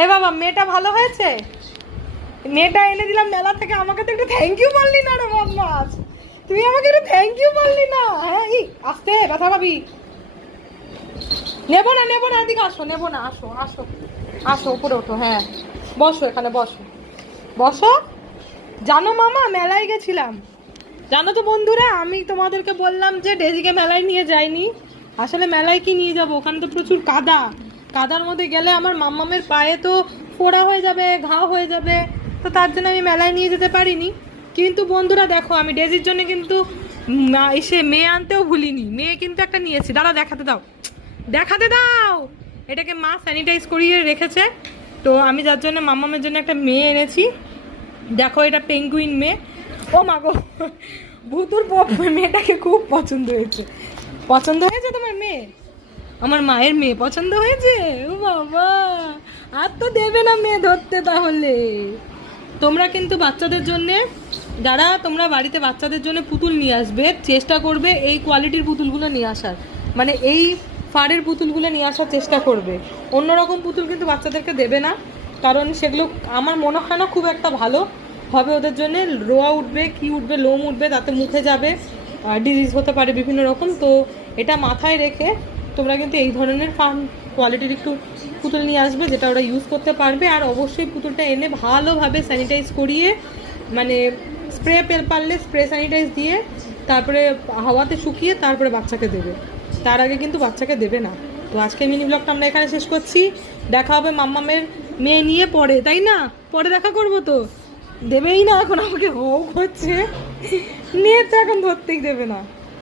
এ বাবা, মেয়েটা ভালো হয়েছে? মেয়েটা এনে দিলাম মেলা থেকে, আমাকে তো একটু থ্যাংক ইউ বললি না রে বদমাস। তুই আমাকে একটু থ্যাংক ইউ বললি না। হ্যাঁ, আসতে ব্যথা পাবি। নেবো না, নেবো না, এদিকে আসো, নেবো না, আসো আসো আসো, উপরে ওঠো। হ্যাঁ, বসো, এখানে বসো, বসো। জানো মামা, মেলায় গেছিলাম। জানো তো বন্ধুরা, আমি তোমাদেরকে বললাম যে ডেজিকে মেলায় নিয়ে যাইনি। আসলে মেলায় কি নিয়ে যাব, ওখানে তো প্রচুর কাদা। কাদার মধ্যে গেলে আমার মাম্মামের পায়ে তো ফোড়া হয়ে যাবে, ঘাও হয়ে যাবে। তো তার জন্য আমি মেলায় নিয়ে যেতে পারিনি। কিন্তু বন্ধুরা দেখো, আমি ডেজির জন্য কিন্তু এসে মেয়ে আনতেও ভুলিনি। মেয়ে কিন্তু একটা নিয়েছি, দাঁড়া দেখাতে দাও, দেখাতে দাও। এটাকে মা স্যানিটাইজ করিয়ে রেখেছে। তো আমি যার জন্য মাম্মামের জন্য একটা মেয়ে এনেছি। দেখো, এটা পেঙ্গুইন মেয়ে। ও মা গো, ভুতুর মেয়েটাকে খুব পছন্দ হয়েছে। পছন্দ হয়েছে তোমার মেয়ে? আমার মায়ের মেয়ে পছন্দ হয়েছে? ও বাবা, আর তো দেবে না মেয়ে ধরতে। তাহলে তোমরা কিন্তু বাচ্চাদের জন্যে, যারা তোমরা বাড়িতে বাচ্চাদের জন্য পুতুল নিয়ে আসবে, চেষ্টা করবে এই কোয়ালিটির পুতুলগুলো নিয়ে আসার, মানে এই ফাড়ের পুতুলগুলো নিয়ে আসার চেষ্টা করবে। অন্যরকম পুতুল কিন্তু বাচ্চাদেরকে দেবে না, কারণ সেগুলো আমার মনে হয় না খুব একটা ভালো হবে ওদের জন্য। রোয়া উঠবে, কি উঠবে, লোম উঠবে, তাতে মুখে যাবে, ডিজিজ হতে পারে বিভিন্ন রকম। তো এটা মাথায় রেখে তোমরা কিন্তু এই ধরনের ফার্ম কোয়ালিটির একটু পুতুল নিয়ে আসবে, যেটা ওরা ইউজ করতে পারবে। আর অবশ্যই পুতুলটা এনে ভালোভাবে স্যানিটাইজ করিয়ে, মানে স্প্রে পারলে স্প্রে স্যানিটাইজ দিয়ে, তারপরে হাওয়াতে শুকিয়ে তারপরে বাচ্চাকে দেবে। তার আগে কিন্তু বাচ্চাকে দেবে না। তো আজকে মিনি ব্লগটা আমরা এখানে শেষ করছি। দেখা হবে মাম্মামের মেয়ে নিয়ে পরে, তাই না? পরে দেখা করবো তো। দেবেই না এখন, আমাকে হোক হচ্ছে নিয়ে তো এখন ধরতেই দেবে না।